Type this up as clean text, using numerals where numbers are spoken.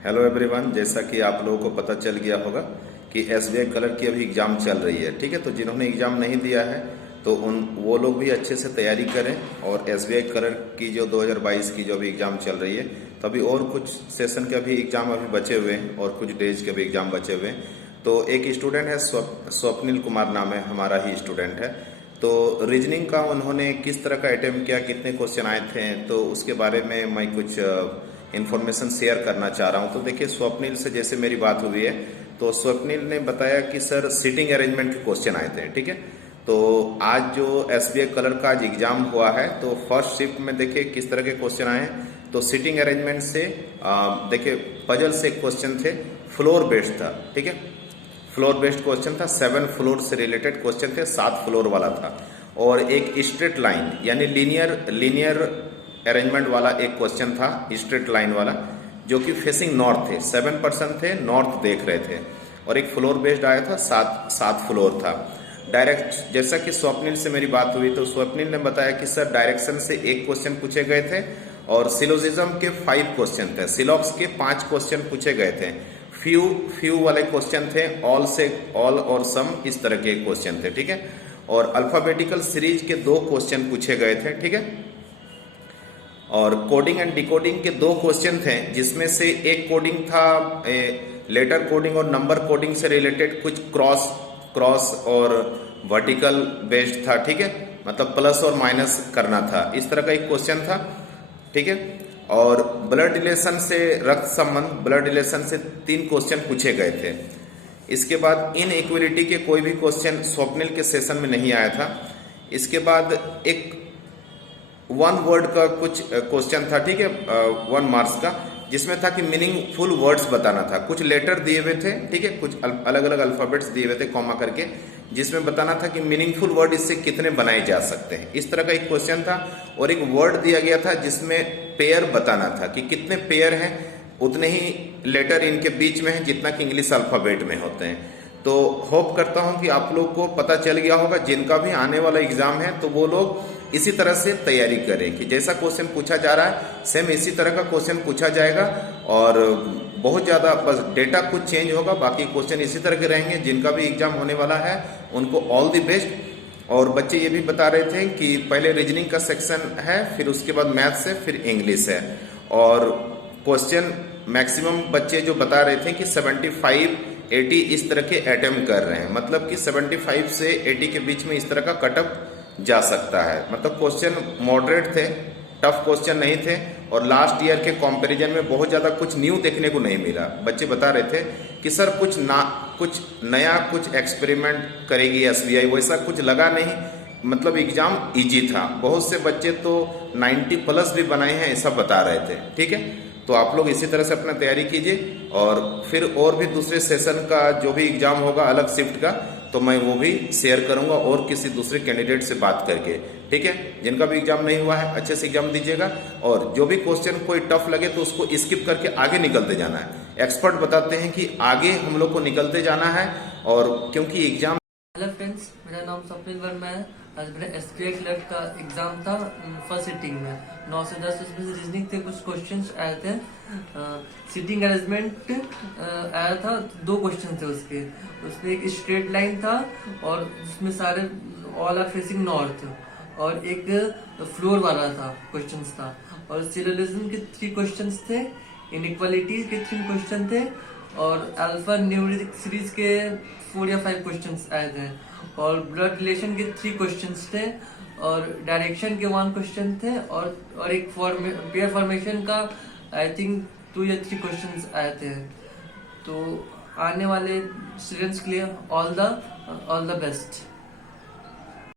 Hello everyone, जैसा कि आप लोगों को पता चल गया होगा कि एसबीआई क्लर्क की अभी एग्ज़ाम चल रही है। ठीक है, तो जिन्होंने एग्ज़ाम नहीं दिया है तो वो लोग भी अच्छे से तैयारी करें। और एसबीआई क्लर्क की जो 2022 की जो अभी एग्ज़ाम चल रही है, तो अभी और कुछ सेशन के अभी एग्ज़ाम अभी बचे हुए हैं और कुछ डेज के भी एग्ज़ाम बचे हुए हैं। तो एक स्टूडेंट है, स्वप्निल कुमार नाम है, हमारा ही स्टूडेंट है। तो रीजनिंग का उन्होंने किस तरह का अटेम्प्ट किया, कितने क्वेश्चन आए थे, तो उसके बारे में मैं कुछ इन्फॉर्मेशन शेयर करना चाह रहा हूं। तो देखिए, स्वप्निल से जैसे मेरी बात हुई है, तो स्वप्निल ने बताया कि सर सीटिंग अरेंजमेंट के क्वेश्चन आए थे। ठीक है, तो आज जो एसबीआई क्लर्क का आज एग्जाम हुआ है, तो फर्स्ट शिफ्ट में देखिए किस तरह के क्वेश्चन आए हैं। तो सीटिंग अरेंजमेंट से देखिए पजल से क्वेश्चन थे, फ्लोर बेस्ड था। ठीक है, फ्लोर बेस्ड क्वेश्चन था, 7 फ्लोर से रिलेटेड क्वेश्चन थे, 7 फ्लोर वाला था। और एक स्ट्रेट लाइन यानी लीनियर अरेंजमेंट वाला एक क्वेश्चन था, स्ट्रेट लाइन वाला, जो कि फेसिंग नॉर्थ थे। 7% थे, नॉर्थ देख रहे थे। और एक फ्लोर बेस्ड आया था, 7 फ्लोर था। डायरेक्ट जैसा कि स्वप्निल से मेरी बात हुई, तो स्वप्निल ने बताया कि सर डायरेक्शन से एक क्वेश्चन पूछे गए थे और सिलोजिज्म के 5 क्वेश्चन थे, सिलॉक्स के 5 क्वेश्चन पूछे गए थे। फ्यू वाले क्वेश्चन थे, ऑल और सम, इस तरह के क्वेश्चन थे। ठीक है, और अल्फाबेटिकल सीरीज के 2 क्वेश्चन पूछे गए थे। ठीक है, और कोडिंग एंड डिकोडिंग के 2 क्वेश्चन थे, जिसमें से एक कोडिंग था लेटर कोडिंग और नंबर कोडिंग से रिलेटेड, कुछ क्रॉस और वर्टिकल बेस्ड था। ठीक है, मतलब प्लस और माइनस करना था, इस तरह का एक क्वेश्चन था। ठीक है, और ब्लड रिलेशन से, रक्त संबंध, ब्लड रिलेशन से 3 क्वेश्चन पूछे गए थे। इसके बाद इन इक्वलिटी के कोई भी क्वेश्चन स्वप्निल के सेशन में नहीं आया था। इसके बाद एक 1 वर्ड का कुछ क्वेश्चन था। ठीक है, 1 मार्क्स का, जिसमें था कि मीनिंगफुल वर्ड्स बताना था। कुछ लेटर दिए हुए थे, ठीक है, कुछ अलग अलग अल्फाबेट्स दिए हुए थे कॉमा करके, जिसमें बताना था कि मीनिंगफुल वर्ड इससे कितने बनाए जा सकते हैं। इस तरह का एक क्वेश्चन था। और एक वर्ड दिया गया था जिसमें पेयर बताना था कि कितने पेयर हैं, उतने ही लेटर इनके बीच में है जितना कि इंग्लिश अल्फाबेट में होते हैं। तो होप करता हूं कि आप लोग को पता चल गया होगा। जिनका भी आने वाला एग्जाम है, तो वो लोग इसी तरह से तैयारी करें कि जैसा क्वेश्चन पूछा जा रहा है सेम इसी तरह का क्वेश्चन पूछा जाएगा। और बहुत ज़्यादा बस डेटा कुछ चेंज होगा, बाकी क्वेश्चन इसी तरह के रहेंगे। जिनका भी एग्जाम होने वाला है उनको ऑल द बेस्ट। और बच्चे ये भी बता रहे थे कि पहले रीजनिंग का सेक्शन है, फिर उसके बाद मैथ्स है, फिर इंग्लिश है। और क्वेश्चन मैक्सिमम बच्चे जो बता रहे थे कि 75-80 इस तरह के अटेम्प्ट कर रहे हैं, मतलब कि 75 से 80 के बीच में इस तरह का कटअप जा सकता है। मतलब क्वेश्चन मॉडरेट थे, टफ क्वेश्चन नहीं थे। और लास्ट ईयर के कंपैरिजन में बहुत ज़्यादा कुछ न्यू देखने को नहीं मिला। बच्चे बता रहे थे कि सर कुछ नया कुछ एक्सपेरिमेंट करेगी एसबीआई, वैसा कुछ लगा नहीं। मतलब एग्जाम इजी था। बहुत से बच्चे तो 90+ भी बनाए हैं, ऐसा बता रहे थे। ठीक है, तो आप लोग इसी तरह से अपना तैयारी कीजिए। और फिर और भी दूसरे सेशन का जो भी एग्जाम होगा अलग शिफ्ट का, तो मैं वो भी शेयर करूंगा और किसी दूसरे कैंडिडेट से बात करके। ठीक है, जिनका भी एग्जाम नहीं हुआ है अच्छे से एग्जाम दीजिएगा। और जो भी क्वेश्चन कोई टफ लगे तो उसको स्किप करके आगे निकलते जाना है। एक्सपर्ट बताते हैं कि आगे हम लोग को निकलते जाना है। और क्योंकि एग्जाम। हेलो फ्रेंड्स, मेरा नाम स्वप्निल वर्मा है। आज मेरा एसबीआई क्लर्क का एग्जाम था। फर्स्ट सिटिंग में 9 से 10 उसमें से रीजनिंग थे, कुछ क्वेश्चंस आए थे। सीटिंग अरेंजमेंट आया था, 2 क्वेश्चन थे उसमें एक स्ट्रेट लाइन था और उसमें सारे ऑल आर फेसिंग नॉर्थ, और एक फ्लोर वाला था क्वेश्चंस था। और सिलोजिज्म के 3 क्वेश्चंस थे, इनइक्वालिटीज के 3 क्वेश्चन थे, और अल्फा न्यूमेरिक सीरीज के 4 या 5 क्वेश्चंस आए थे। और ब्लड रिलेशन के 3 क्वेश्चंस थे, और डायरेक्शन के 1 क्वेश्चन थे, और एक पेयर फॉर्मेशन का आई थिंक 2 या 3 क्वेश्चंस आए थे। तो आने वाले स्टूडेंट्स के लिए ऑल द बेस्ट।